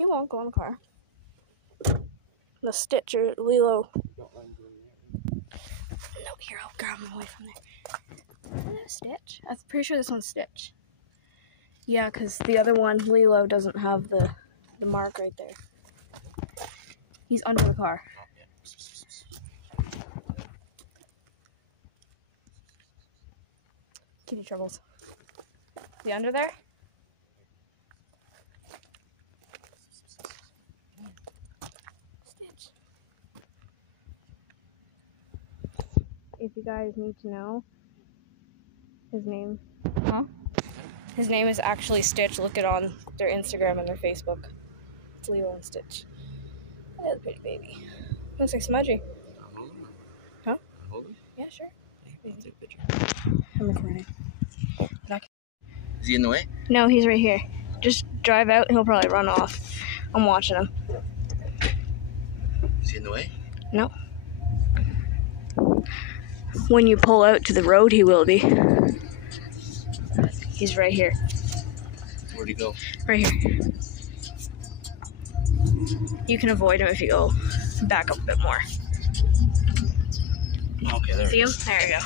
He won't go in the car. The Stitch or Lilo. No, here, I'll grab him away from there. Is that Stitch? I'm pretty sure this one's Stitch. Yeah, because the other one, Lilo, doesn't have the mark right there. He's under the car. Kitty troubles. Is he under there? Stitch. If you guys need to know his name. Huh? His name is actually Stitch. Look it on their Instagram and their Facebook. It's Lilo and Stitch. That's a pretty baby. Looks like Smudgy. I'll hold him. Huh? I'll hold him? Yeah, sure. I'll take a picture. I'm recording. Is he in the way? No, he's right here. Just drive out, he'll probably run off. I'm watching him. Is he in the way? No. When you pull out to the road, he will be. He's right here. Where'd he go? Right here. You can avoid him if you go back up a bit more. Okay, there. See him? There you go.